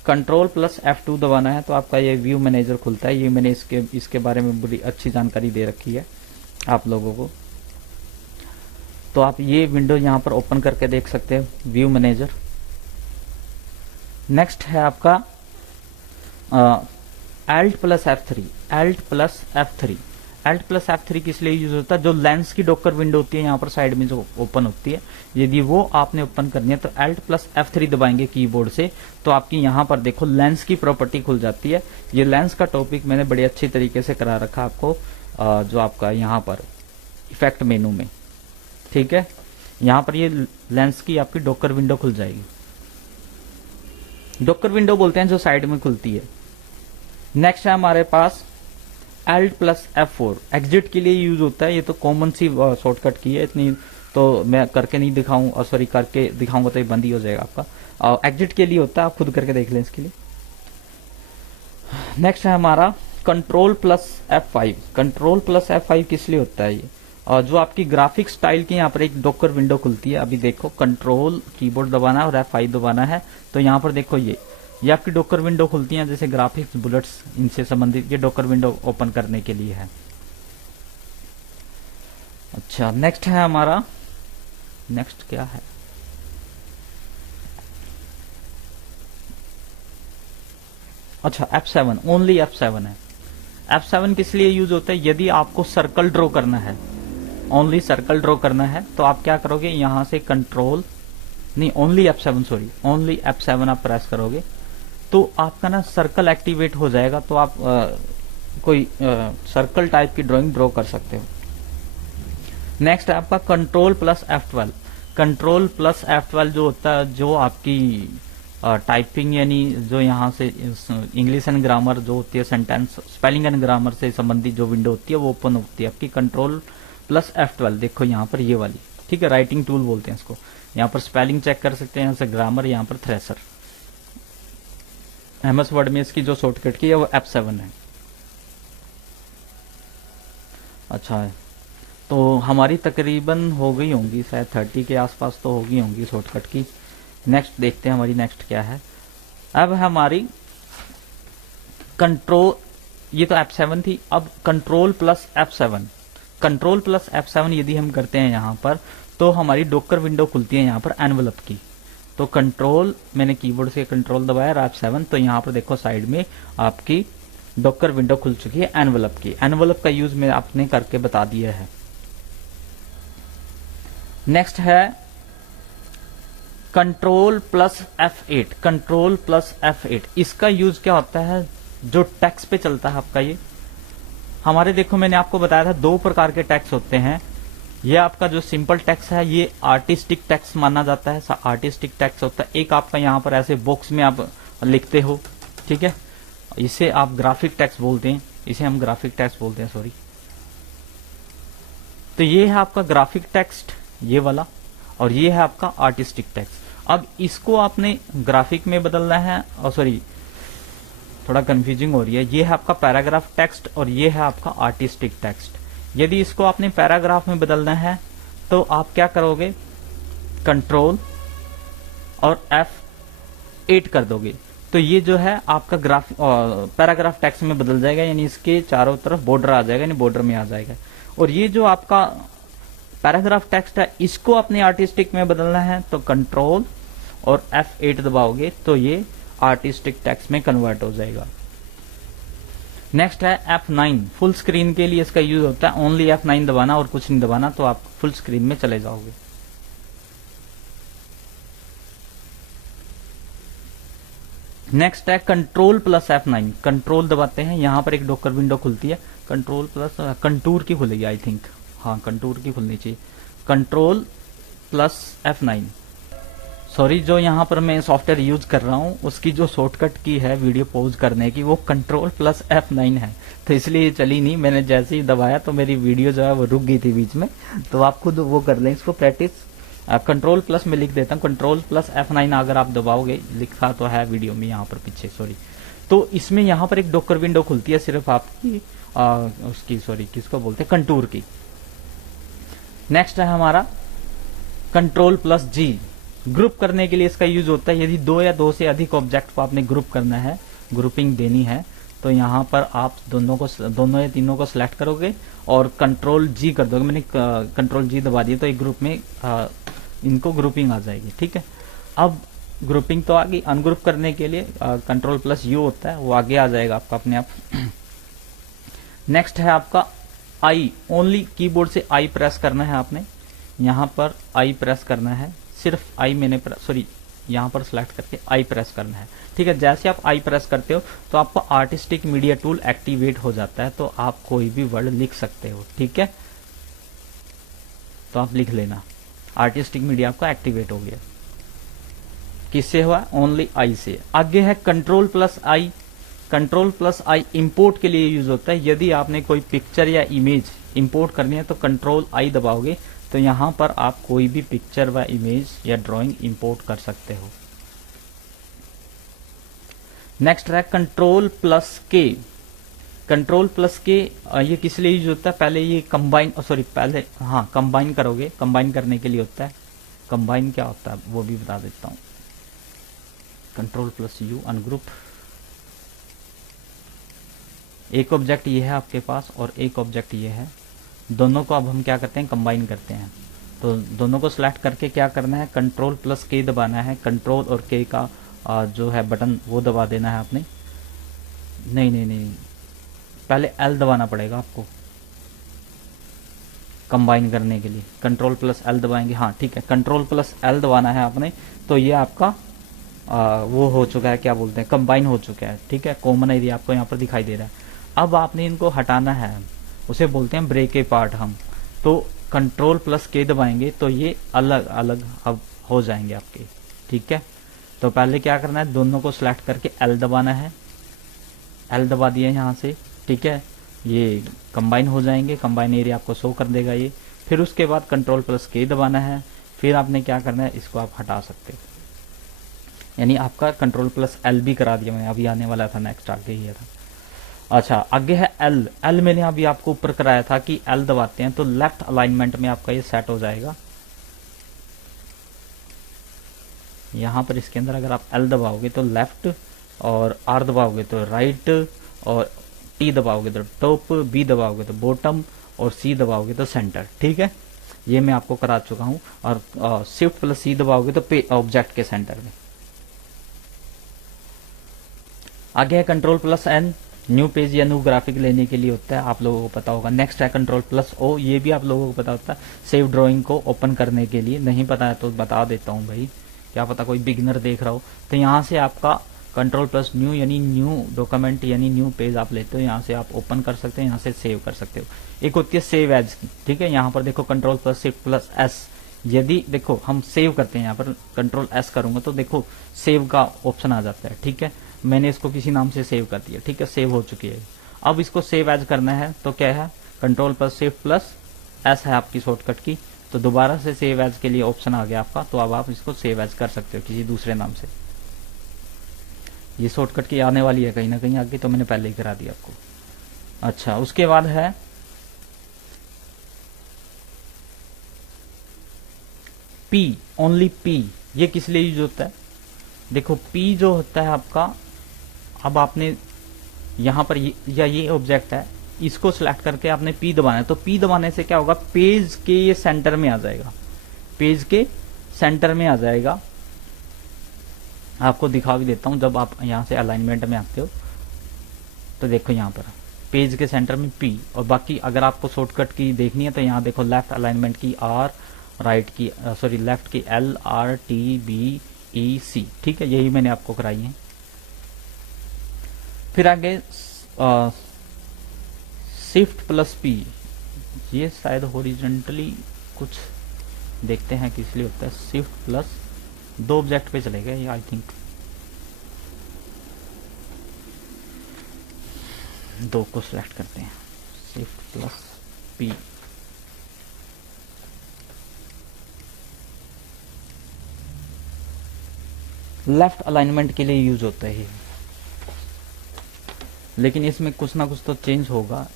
कंट्रोल प्लस F2 दबाना है तो आपका ये व्यू मैनेजर खुलता है। ये मैंने इसके बारे में बड़ी अच्छी जानकारी दे रखी है आप लोगों को, तो आप ये विंडो यहाँ पर ओपन करके देख सकते हैं, व्यू मैनेजर। नेक्स्ट है आपका Alt plus F3। Alt plus F3, Alt plus F3 किस लिए यूज होता है, जो लेंस की डॉकर विंडो होती है यहाँ पर साइड में जो ओपन होती है, यदि वो आपने ओपन करनी है तो Alt प्लस F3 दबाएंगे कीबोर्ड से, तो आपकी यहाँ पर देखो लेंस की प्रॉपर्टी खुल जाती है। ये लेंस का टॉपिक मैंने बड़े अच्छी तरीके से करा रखा आपको, जो आपका यहाँ पर इफेक्ट मेनू में, ठीक है। यहाँ पर ये लेंस की आपकी डॉकर विंडो खुल जाएगी। डॉकर विंडो बोलते हैं जो साइड में खुलती है। नेक्स्ट है हमारे पास Alt प्लस F4, एग्जिट के लिए यूज होता है। ये तो कॉमन सी शॉर्टकट की है, इतनी तो मैं करके नहीं दिखाऊं, और सॉरी करके दिखाऊंगा तो ये बंद ही हो जाएगा आपका। एग्जिट के लिए होता है, आप खुद करके देख लें इसके लिए। नेक्स्ट है हमारा control plus F5। Control plus F5 किस लिए होता है ये, और जो आपकी ग्राफिक स्टाइल की यहाँ पर एक डॉकर विंडो खुलती है। अभी देखो कंट्रोल कीबोर्ड दबाना है और F5 दबाना है, तो यहाँ पर देखो ये आपकी डॉकर विंडो खुलती है, जैसे ग्राफिक्स, बुलेट्स, इनसे संबंधित ये डॉकर विंडो ओपन करने के लिए है। अच्छा नेक्स्ट है हमारा, नेक्स्ट क्या है, अच्छा F7, ओनली F7 है। F7 किस लिए यूज होता है? यदि आपको सर्कल ड्रॉ करना है, ओनली सर्कल ड्रॉ करना है, तो आप क्या करोगे, यहां से कंट्रोल नहीं, only F7, sorry, only F7 आप प्रेस करोगे तो आपका ना सर्कल एक्टिवेट हो जाएगा, तो आप कोई सर्कल टाइप की ड्राइंग ड्रॉ कर सकते हो। नेक्स्ट है आपका control plus F12। Control plus F12 जो होता है, जो आपकी टाइपिंग यानी जो यहाँ से इंग्लिश एंड ग्रामर जो होती है, सेंटेंस स्पेलिंग एंड ग्रामर से संबंधित जो विंडो होती है वो ओपन होती है आपकी कंट्रोल प्लस F12। देखो यहाँ पर ये वाली, ठीक है, राइटिंग टूल बोलते हैं इसको। यहाँ पर स्पेलिंग चेक कर सकते हैं, यहाँ से ग्रामर, यहाँ पर थ्रेसर। MS वर्ड में इसकी जो शॉर्टकट की है वो F7 है। अच्छा है, तो हमारी तकरीबन हो गई होंगी, शायद 30 के आसपास तो होगी होंगी शॉर्टकट की। नेक्स्ट देखते हैं हमारी नेक्स्ट क्या है। अब हमारी कंट्रोल, ये तो F7 थी, अब control plus F7। Control plus F7 यदि हम करते हैं यहाँ पर, तो हमारी डॉकर विंडो खुलती है यहाँ पर एनवलप की। तो कंट्रोल, मैंने कीबोर्ड से कंट्रोल दबाया और F7, तो यहाँ पर देखो साइड में आपकी डॉकर विंडो खुल चुकी है एनवलप की। एनवलप का यूज मैं आपने करके बता दिया है। नेक्स्ट है control plus F8। Control plus F8 इसका यूज क्या होता है, जो टैक्स पे चलता है आपका, ये हमारे, देखो मैंने आपको बताया था 2 प्रकार के टैक्स होते हैं। ये आपका जो सिंपल टैक्स है ये आर्टिस्टिक टैक्स माना जाता है, आर्टिस्टिक टैक्स होता है। एक आपका यहाँ पर ऐसे बॉक्स में आप लिखते हो, ठीक है, इसे आप ग्राफिक टैक्स बोलते हैं, इसे हम ग्राफिक टैक्स बोलते हैं, सॉरी। तो ये है आपका ग्राफिक टेक्स्ट, ये वाला, और ये है आपका आर्टिस्टिक टेक्स्ट। अब इसको आपने ग्राफिक में बदलना है, और सॉरी थोड़ा कंफ्यूजिंग हो रही है, ये है आपका पैराग्राफ टेक्स्ट और ये है आपका आर्टिस्टिक टेक्स्ट। यदि इसको आपने पैराग्राफ में बदलना है तो आप क्या करोगे, कंट्रोल और F8 कर दोगे, तो ये जो है आपका पैराग्राफ टेक्स्ट में बदल जाएगा, यानी इसके चारों तरफ बॉर्डर आ जाएगा, यानी बॉर्डर में आ जाएगा। और ये जो आपका पैराग्राफ टेक्स्ट है इसको अपने आर्टिस्टिक में बदलना है तो कंट्रोल और F8 दबाओगे तो ये आर्टिस्टिक टेक्स्ट में कन्वर्ट हो जाएगा। नेक्स्ट है F9। फुल स्क्रीन के लिए इसका यूज होता है, ओनली F9 दबाना और कुछ नहीं दबाना, तो आप फुल स्क्रीन में चले जाओगे। नेक्स्ट है कंट्रोल प्लस F9। कंट्रोल दबाते हैं, यहां पर एक डॉकर विंडो खुलती है, कंट्रोल प्लस कंटूर की खुलेगी आई थिंक, हाँ कंटूर की खुलनी चाहिए। कंट्रोल प्लस F9, सॉरी, जो यहाँ पर मैं सॉफ्टवेयर यूज कर रहा हूँ उसकी जो शॉर्टकट की है वीडियो पॉज करने की वो कंट्रोल प्लस F9 है, तो इसलिए चली नहीं। मैंने जैसे ही दबाया तो मेरी वीडियो जो है वो रुक गई थी बीच में, तो आप खुद वो कर लें इसको प्रैक्टिस। कंट्रोल प्लस में लिख देता हूँ, कंट्रोल प्लस F9 अगर आप दबाओगे, लिखा तो है वीडियो में यहाँ पर पीछे, सॉरी। तो इसमें यहाँ पर एक डॉकर विंडो खुलती है सिर्फ आपकी उसकी, सॉरी किसको बोलते हैं, कंटूर की। नेक्स्ट है हमारा कंट्रोल प्लस G। ग्रुप करने के लिए इसका यूज होता है, यदि 2 या 2 से अधिक ऑब्जेक्ट को आपने ग्रुप करना है, ग्रुपिंग देनी है, तो यहाँ पर आप दोनों या तीनों को सिलेक्ट करोगे और कंट्रोल G कर दोगे। मैंने कंट्रोल G दबा दिया तो एक ग्रुप में इनको ग्रुपिंग आ जाएगी, ठीक है। अब ग्रुपिंग तो आ गई, अनग्रुप करने के लिए कंट्रोल प्लस U होता है, वो आगे आ जाएगा आपका अपने आप। नेक्स्ट है आपका I। ओनली कीबोर्ड से I प्रेस करना है आपने, यहाँ पर I प्रेस करना है, सिर्फ I मैंने सॉरी यहाँ पर सिलेक्ट करके I प्रेस करना है, ठीक है। जैसे आप I प्रेस करते हो तो आपका आर्टिस्टिक मीडिया टूल एक्टिवेट हो जाता है, तो आप कोई भी वर्ड लिख सकते हो, ठीक है। तो आप लिख लेना, आर्टिस्टिक मीडिया आपका एक्टिवेट हो गया। किससे हुआ, ओनली I से। आगे है control plus I। Control plus I import के लिए यूज होता है, यदि आपने कोई पिक्चर या इमेज इंपोर्ट करनी है तो कंट्रोल I दबाओगे तो यहाँ पर आप कोई भी पिक्चर व इमेज या ड्राइंग इंपोर्ट कर सकते हो। नेक्स्ट है control plus K। Control plus K ये किस लिए यूज होता है, पहले ये कंबाइन, सॉरी पहले हाँ कंबाइन करोगे, कंबाइन करने के लिए होता है। कंबाइन क्या होता है वो भी बता देता हूँ। कंट्रोल प्लस U अनग्रुप, एक ऑब्जेक्ट ये है आपके पास और एक ऑब्जेक्ट ये है, दोनों को अब हम क्या करते हैं, कंबाइन करते हैं। तो दोनों को सिलेक्ट करके क्या करना है, कंट्रोल प्लस K दबाना है। कंट्रोल और K का जो है बटन वो दबा देना है आपने। नहीं, पहले L दबाना पड़ेगा आपको कंबाइन करने के लिए। कंट्रोल प्लस L दबाएंगे, हाँ ठीक है, कंट्रोल प्लस L दबाना है आपने, तो ये आपका वो हो चुका है, क्या बोलते हैं, कंबाइन हो चुका है, ठीक है। कॉमन एरिया आपको यहाँ पर दिखाई दे रहा है। अब आपने इनको हटाना है, उसे बोलते हैं ब्रेक ए पार्ट हम। तो कंट्रोल प्लस K दबाएंगे तो ये अलग अलग अब हो जाएंगे आपके, ठीक है। तो पहले क्या करना है, दोनों को सिलेक्ट करके L दबाना है, L दबा दिया यहाँ से, ठीक है। ये कंबाइन हो जाएंगे, कंबाइन एरिया आपको शो कर देगा ये। फिर उसके बाद कंट्रोल प्लस K दबाना है, फिर आपने क्या करना है, इसको आप हटा सकते हो, यानी आपका कंट्रोल प्लस L भी करा दिया मैंने, अभी आने वाला था, नेक्स्ट आगे ही था। अच्छा आगे है L मैंने अभी आपको ऊपर कराया था कि L दबाते हैं तो लेफ्ट अलाइनमेंट में आपका ये सेट हो जाएगा। यहाँ पर इसके अंदर अगर आप L दबाओगे तो लेफ्ट, और R दबाओगे तो राइट, और T दबाओगे तो टॉप, B दबाओगे तो बॉटम, और C दबाओगे तो सेंटर, ठीक है। ये मैं आपको करा चुका हूँ। और शिफ्ट प्लस C दबाओगे तो ऑब्जेक्ट के सेंटर में। आगे है control plus N, new page या न्यू ग्राफिक लेने के लिए होता है, आप लोगों को पता होगा। नेक्स्ट है कंट्रोल प्लस O, ये भी आप लोगों को पता होता है, सेव ड्राइंग को ओपन करने के लिए। नहीं पता है तो बता देता हूँ भाई, क्या पता कोई बिगिनर देख रहा हो। तो यहाँ से आपका कंट्रोल प्लस न्यू यानी न्यू डॉक्यूमेंट यानी न्यू पेज आप लेते हो, यहाँ से आप ओपन कर सकते हो, यहाँ से सेव कर सकते हो। एक होती है सेव एज की, ठीक है। यहाँ पर देखो control plus shift plus S, यदि देखो हम सेव करते हैं, यहाँ पर कंट्रोल S करूंगा तो देखो सेव का ऑप्शन आ जाता है, ठीक है। मैंने इसको किसी नाम से सेव कर दिया, ठीक है, सेव हो चुकी है। अब इसको सेव एज करना है तो क्या है, control plus shift plus S है आपकी शॉर्टकट की। तो दोबारा से सेव एज के लिए ऑप्शन आ गया आपका, तो अब आप इसको सेव एज कर सकते हो किसी दूसरे नाम से। ये शॉर्टकट की आने वाली है कहीं ना कहीं आगे, तो मैंने पहले ही करा दिया आपको। अच्छा उसके बाद है P, ओनली P, ये किस लिए यूज होता है, देखो P जो होता है आपका, अब आपने यहाँ पर ये ऑब्जेक्ट है, इसको सिलेक्ट करके आपने P दबाना है। तो P दबाने से क्या होगा, पेज के ये सेंटर में आ जाएगा, पेज के सेंटर में आ जाएगा। आपको दिखा भी देता हूँ, जब आप यहाँ से अलाइनमेंट में आते हो तो देखो यहाँ पर पेज के सेंटर में P, और बाकी अगर आपको शॉर्टकट की देखनी है तो यहाँ देखो लेफ्ट अलाइनमेंट की R, राइट की सॉरी लेफ्ट की L R T B E C, ठीक है, यही मैंने आपको कराई है। फिर आगे शिफ्ट प्लस P, ये शायद हॉरिजॉन्टली कुछ देखते हैं किस लिए होता है। शिफ्ट प्लस, दो ऑब्जेक्ट पे चले गए ये, आई थिंक दो को सिलेक्ट करते हैं, shift plus P। Left alignment के लिए यूज होता है ये, लेकिन इसमें कुछ ना कुछ तो चेंज होगा,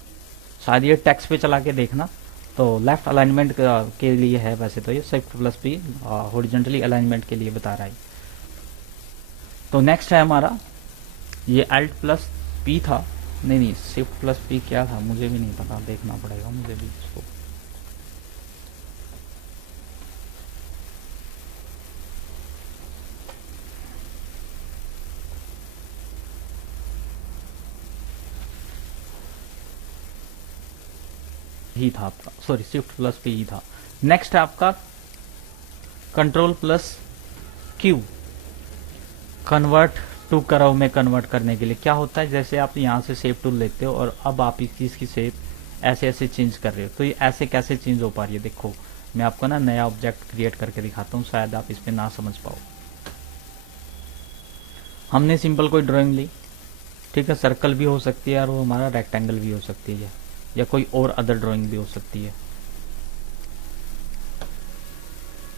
शायद ये टेक्स्ट पे चला के देखना। तो लेफ्ट अलाइनमेंट के लिए है वैसे तो ये, shift plus P horizontally alignment के लिए बता रहा है। तो नेक्स्ट है हमारा ये Alt प्लस P था, नहीं शिफ्ट प्लस P क्या था मुझे भी नहीं पता, देखना पड़ेगा मुझे भी इसको। ही था आपका, सॉरी शिफ्ट प्लस P ही था। नेक्स्ट है आपका control plus Q, convert to curve में कन्वर्ट करने के लिए। क्या होता है, जैसे आप यहाँ से शेप टूल लेते हो और अब आप इसकी शेप ऐसे ऐसे चेंज कर रहे हो, तो ये ऐसे कैसे चेंज हो पा रही है, देखो मैं आपको ना नया ऑब्जेक्ट क्रिएट करके दिखाता हूँ, शायद आप इस पे ना समझ पाओ। हमने सिंपल कोई ड्राइंग ली, ठीक है, सर्कल भी हो सकती है और वो हमारा रेक्टेंगल भी हो सकती है, या कोई और अदर ड्राइंग भी हो सकती है।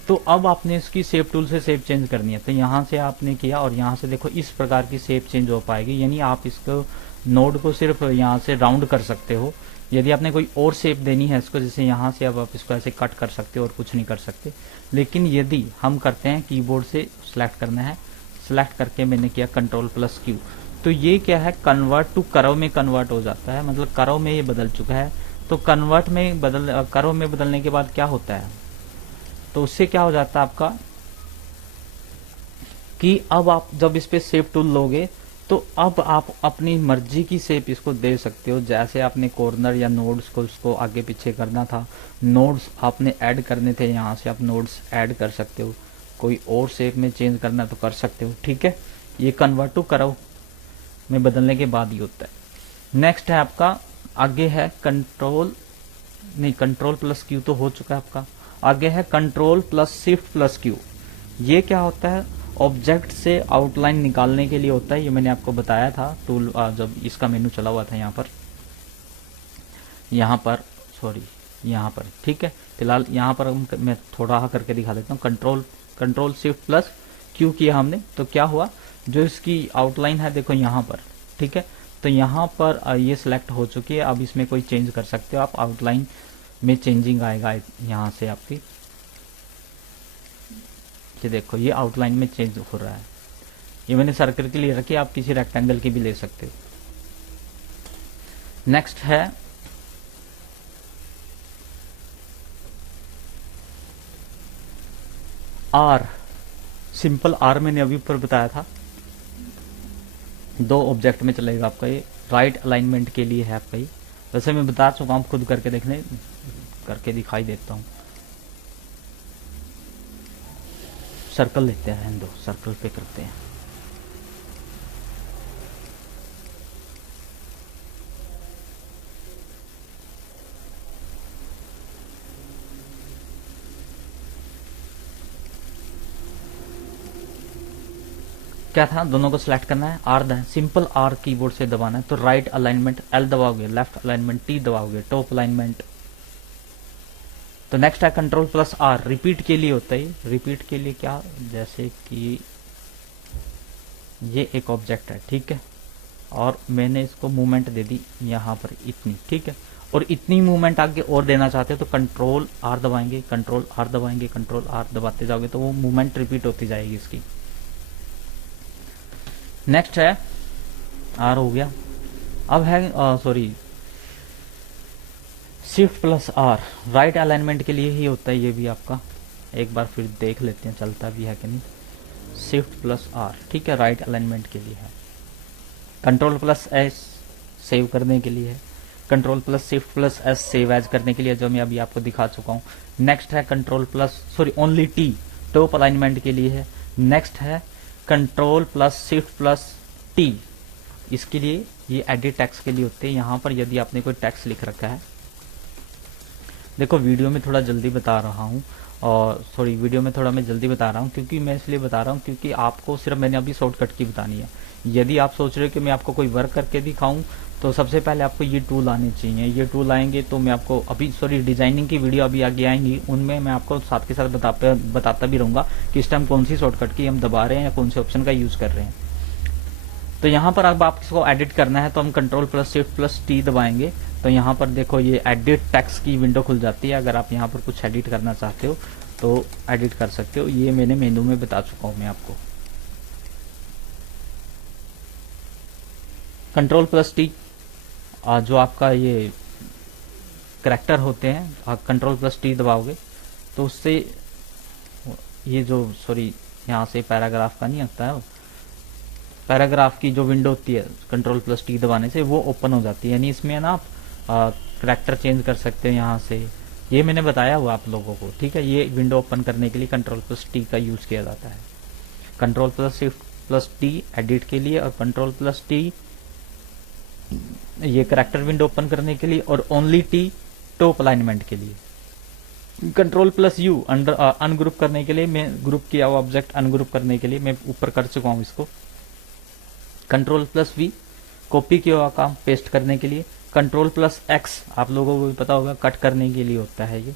तो अब आपने इसकी शेप टूल से शेप चेंज करनी है, तो यहाँ से आपने किया और यहाँ से देखो इस प्रकार की शेप चेंज हो पाएगी, यानी आप इसको नोड को सिर्फ यहाँ से राउंड कर सकते हो। यदि आपने कोई और शेप देनी है इसको, जैसे यहाँ से अब आप इसको ऐसे कट कर सकते हो और कुछ नहीं कर सकते। लेकिन यदि हम करते हैं कीबोर्ड से सिलेक्ट करना है, सिलेक्ट करके मैंने किया कंट्रोल प्लस Q, तो ये क्या है, कन्वर्ट टू कर्व में कन्वर्ट हो जाता है, मतलब कर्व में ये बदल चुका है। तो कन्वर्ट में कर्व में बदलने के बाद क्या होता है, तो उससे क्या हो जाता है आपका कि अब आप जब इस पे शेप टूल लोगे तो अब आप अपनी मर्जी की शेप इसको दे सकते हो, जैसे आपने कॉर्नर या नोड्स को उसको आगे पीछे करना था, नोड्स आपने ऐड करने थे, यहाँ से आप नोड्स ऐड कर सकते हो, कोई और शेप में चेंज करना तो कर सकते हो। ठीक है, ये कन्वर्ट टू कर्व में बदलने के बाद ही होता है। नेक्स्ट है आपका, आगे है कंट्रोल प्लस क्यू तो हो चुका है आपका। आगे है control plus shift plus Q. ये क्या होता है, ऑब्जेक्ट से आउटलाइन निकालने के लिए होता है। ये मैंने आपको बताया था टूल जब इसका मेनू चला हुआ था यहाँ पर ठीक है। फिलहाल यहाँ पर मैं थोड़ा करके दिखा देता हूँ। कंट्रोल शिफ्ट प्लस क्यू किया हमने तो क्या हुआ, जो इसकी आउटलाइन है देखो यहाँ पर, ठीक है। तो यहाँ पर ये सिलेक्ट हो चुकी है। अब इसमें कोई चेंज कर सकते हो आप, आउटलाइन में चेंजिंग आएगा यहाँ से आपकी। ये देखो ये आउटलाइन में चेंज हो रहा है। ये मैंने सर्कल के लिए रखी, आप किसी रेक्टेंगल की भी ले सकते हो। नेक्स्ट है आर, सिंपल आर मैंने अभी ऊपर बताया था, 2 ऑब्जेक्ट में चलेगा आपका। ये राइट अलाइनमेंट के लिए है आपका। ये वैसे मैं बता चुका हूँ, खुद करके दिखाई देता हूँ। सर्कल लेते हैं, 2 सर्कल पे करते हैं। क्या था, दोनों को सिलेक्ट करना है, आर सिंपल आर कीबोर्ड से दबाना है। तो राइट अलाइनमेंट एल दबाओगे, लेफ्ट अलाइनमेंट टी दबाओगे, टॉप अलाइनमेंट। तो नेक्स्ट है कंट्रोल प्लस आर, रिपीट के लिए होता है। रिपीट के लिए क्या, जैसे कि ये एक ऑब्जेक्ट है, ठीक है, और मैंने इसको मूवमेंट दे दी यहाँ पर इतनी, ठीक है, और इतनी मूवमेंट आगे और देना चाहते हो तो कंट्रोल आर दबाएंगे, कंट्रोल आर दबाएंगे, कंट्रोल आर दबाते जाओगे तो वो मूवमेंट रिपीट होती जाएगी इसकी। नेक्स्ट है आर हो गया। अब है shift plus R, right alignment के लिए ही होता है ये भी आपका। एक बार फिर देख लेते हैं चलता भी है कि नहीं। शिफ्ट प्लस आर, ठीक है, राइट अलाइनमेंट के लिए है। कंट्रोल प्लस एस सेव करने के लिए है। Control plus shift plus S save as करने के लिए, जो मैं अभी आपको दिखा चुका हूँ। नेक्स्ट है ओनली टी, टॉप अलाइनमेंट के लिए है। नेक्स्ट है control plus shift plus T, इसके लिए ये एडिट टेक्स्ट के लिए होते हैं। यहाँ पर यदि आपने कोई टेक्स्ट लिख रखा है, देखो वीडियो में थोड़ा जल्दी बता रहा हूँ, और वीडियो में थोड़ा मैं जल्दी बता रहा हूँ क्योंकि मैं इसलिए बता रहा हूँ क्योंकि आपको सिर्फ मैंने अभी शॉर्टकट की बतानी है। यदि आप सोच रहे हो कि मैं आपको कोई वर्क करके दिखाऊं तो सबसे पहले आपको ये टूल आने चाहिए। ये टूल आएंगे तो मैं आपको अभी डिजाइनिंग की वीडियो अभी आगे आएंगी, उनमें मैं आपको साथ के साथ बताता भी रहूँगा कि इस टाइम कौन सी शॉर्टकट की हम दबा रहे हैं या कौन से ऑप्शन का यूज़ कर रहे हैं। तो यहाँ पर अब आप इसको एडिट करना है तो हम control plus shift plus T दबाएंगे तो यहाँ पर देखो ये एडिट टेक्स्ट की विंडो खुल जाती है। अगर आप यहाँ पर कुछ एडिट करना चाहते हो तो एडिट कर सकते हो। ये मैंने मेनू में बता चुका हूँ मैं आपको। कंट्रोल प्लस टी जो आपका ये करैक्टर होते हैं, कंट्रोल प्लस टी दबाओगे तो उससे ये जो यहाँ से पैराग्राफ का नहीं आता है, पैराग्राफ की जो विंडो होती है कंट्रोल प्लस टी दबाने से वो ओपन हो जाती है। यानी इसमें ना आप करैक्टर चेंज कर सकते हो यहाँ से। ये मैंने बताया हुआ आप लोगों को, ठीक है। ये विंडो ओपन करने के लिए कंट्रोल प्लस टी का यूज़ किया जाता है। Control plus shift plus T edit के लिए, और कंट्रोल प्लस टी ये करैक्टर विंडो ओपन करने के लिए, और ओनली टी टॉप अलाइनमेंट के लिए। कंट्रोल प्लस यू अनग्रुप करने के लिए, मैं ग्रुप किया हुआ ऑब्जेक्ट अनग्रुप करने के लिए मैं ऊपर कर चुका हूँ इसको। कंट्रोल प्लस वी कॉपी किया हुआ काम पेस्ट करने के लिए। कंट्रोल प्लस एक्स आप लोगों को भी पता होगा कट करने के लिए होता है ये।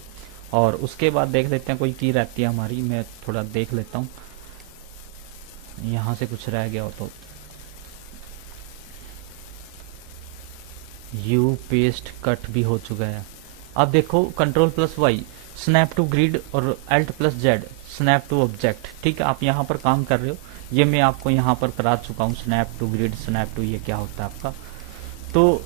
और उसके बाद देख लेते हैं कोई की रहती है हमारी, मैं थोड़ा देख लेता हूँ यहाँ से कुछ रह गया हो तो। यू पेस्ट कट भी हो चुका है। अब देखो control plus Y snap to grid, और alt plus Z snap to object, ठीक है। आप यहाँ पर काम कर रहे हो, ये मैं आपको यहाँ पर करा चुका हूँ। Snap to grid, snap to ये क्या होता है आपका। तो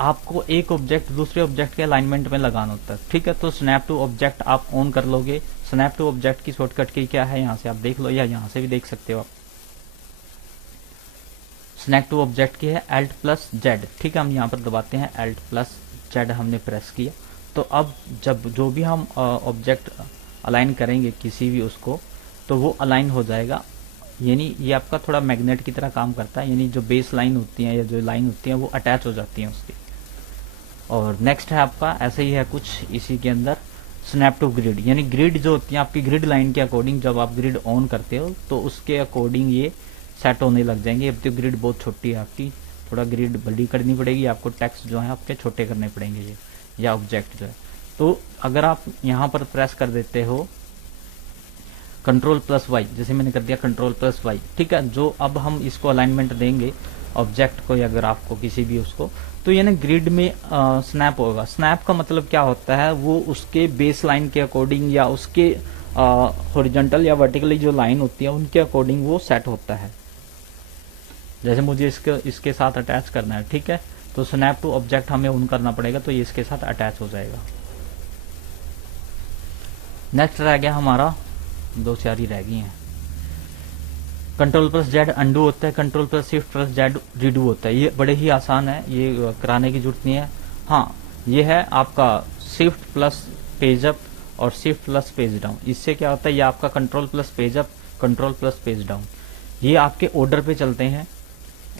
आपको एक ऑब्जेक्ट दूसरे ऑब्जेक्ट के अलाइनमेंट में लगाना होता है, ठीक है। तो स्नैप टू ऑब्जेक्ट आप ऑन कर लोगे। स्नैप टू ऑब्जेक्ट की शॉर्टकट की क्या है, यहाँ से आप देख लो या यहाँ से भी देख सकते हो आप। सिलेक्ट टू ऑब्जेक्ट की है Alt+Z, ठीक है। हम यहाँ पर दबाते हैं Alt+Z, हमने प्रेस किया। तो अब जब जो भी हम ऑब्जेक्ट अलाइन करेंगे किसी भी उसको, तो वो अलाइन हो जाएगा। यानी ये आपका थोड़ा मैग्नेट की तरह काम करता है, यानी जो बेस लाइन होती है या जो लाइन होती है वो अटैच हो जाती हैं उसकी। और नेक्स्ट है आपका ऐसे ही है कुछ इसी के अंदर स्नैप टू ग्रिड, यानी ग्रिड जो होती है आपकी ग्रिड लाइन के अकॉर्डिंग, जब आप ग्रिड ऑन करते हो तो उसके अकॉर्डिंग ये सेट होने लग जाएंगे। अब तो ग्रिड बहुत छोटी है आपकी, थोड़ा ग्रिड बड़ी करनी पड़ेगी आपको, टेक्स्ट जो है आपके छोटे करने पड़ेंगे ये, या ऑब्जेक्ट जो है। तो अगर आप यहाँ पर प्रेस कर देते हो Ctrl+Y, जैसे मैंने कर दिया Ctrl+Y, ठीक है। जो अब हम इसको अलाइनमेंट देंगे ऑब्जेक्ट को या ग्राफ को किसी भी उसको, तो ये ना ग्रिड में स्नैप होगा। स्नैप का मतलब क्या होता है, वो उसके बेस लाइन के अकॉर्डिंग या उसके हॉरिजॉन्टल या वर्टिकली जो लाइन होती है उनके अकॉर्डिंग वो सेट होता है। जैसे मुझे इसके साथ अटैच करना है, ठीक है, तो स्नैप टू ऑब्जेक्ट हमें ऑन करना पड़ेगा, तो ये इसके साथ अटैच हो जाएगा। नेक्स्ट रह गया हमारा, 2 4 ही रह गई हैं। Ctrl+Z अंडू होता है, Ctrl+Shift+Z रीडू होता है। ये बड़े ही आसान है, ये कराने की जरूरत नहीं है। हाँ, ये है आपका Shift+पेज अप और Shift+पेज डाउन। इससे क्या होता है, ये आपका Ctrl+पेज अप, Ctrl+पेज डाउन, ये आपके ऑर्डर पे चलते हैं।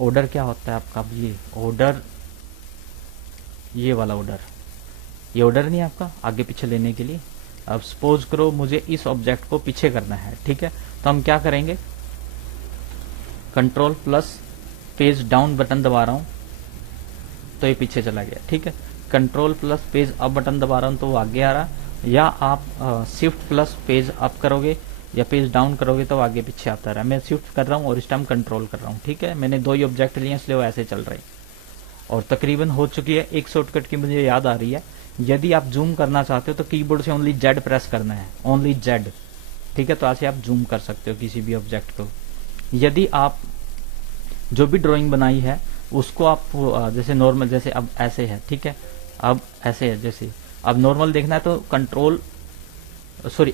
ऑर्डर क्या होता है आपका, ये ऑर्डर, ये वाला ऑर्डर, ये ऑर्डर नहीं आपका आगे पीछे लेने के लिए। अब सपोज करो मुझे इस ऑब्जेक्ट को पीछे करना है, ठीक है, तो हम क्या करेंगे, Ctrl+पेज डाउन बटन दबा रहा हूं तो ये पीछे चला गया, ठीक है। Ctrl+पेज अप बटन दबा रहा हूं तो वो आगे आ रहा, या आप Shift+पेज अप करोगे या पेज डाउन करोगे तो आगे पीछे आता रहा। मैं शिफ्ट कर रहा हूँ और इस टाइम कंट्रोल कर रहा हूँ, ठीक है। मैंने 2 ही ऑब्जेक्ट लिए इसलिए वो ऐसे चल रहे और तकरीबन हो चुकी है। एक शॉर्टकट की मुझे याद आ रही है, यदि आप जूम करना चाहते हो तो कीबोर्ड से ओनली Z प्रेस करना है, ओनली Z, ठीक है। तो ऐसे आप जूम कर सकते हो किसी भी ऑब्जेक्ट को। यदि आप जो भी ड्राइंग बनाई है उसको आप जैसे नॉर्मल, जैसे अब ऐसे है, ठीक है, अब ऐसे है, जैसे अब नॉर्मल देखना है तो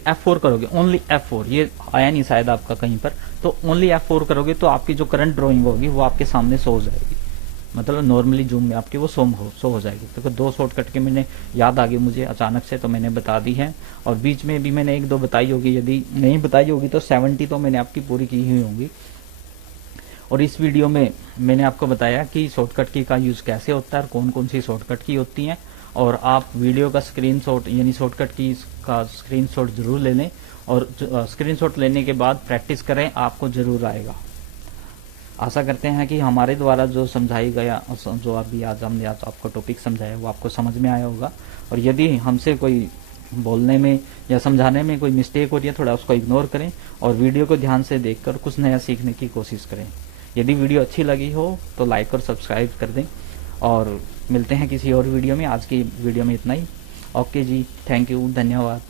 F4 करोगे, ओनली F4, ये आया नहीं शायद आपका कहीं पर, तो ओनली F4 करोगे तो आपकी जो करंट ड्राइंग होगी वो आपके सामने शो हो जाएगी, मतलब नॉर्मली जूम में आपकी वो शो हो जाएगी। तो 2 शॉर्टकट के मैंने याद आ गई मुझे अचानक से, तो मैंने बता दी है। और बीच में भी मैंने 1 2 बताई होगी, यदि नहीं बताई होगी तो 70 तो मैंने आपकी पूरी की हुई होंगी। और इस वीडियो में मैंने आपको बताया कि शॉर्टकट की का यूज़ कैसे होता है और कौन कौन सी शॉर्टकट की होती हैं। और आप वीडियो का स्क्रीनशॉट यानी शॉर्टकट की का स्क्रीनशॉट जरूर ले लें, और स्क्रीनशॉट लेने के बाद प्रैक्टिस करें, आपको जरूर आएगा। आशा करते हैं कि हमारे द्वारा जो समझाई गया, जो अभी आज हमने आपको टॉपिक समझाया वो आपको समझ में आया होगा। और यदि हमसे कोई बोलने में या समझाने में कोई मिस्टेक हो रही है, थोड़ा उसको इग्नोर करें और वीडियो को ध्यान से देखकर कुछ नया सीखने की कोशिश करें। यदि वीडियो अच्छी लगी हो तो लाइक और सब्सक्राइब कर दें, और मिलते हैं किसी और वीडियो में। आज की वीडियो में इतना ही। ओके जी, थैंक यू, धन्यवाद।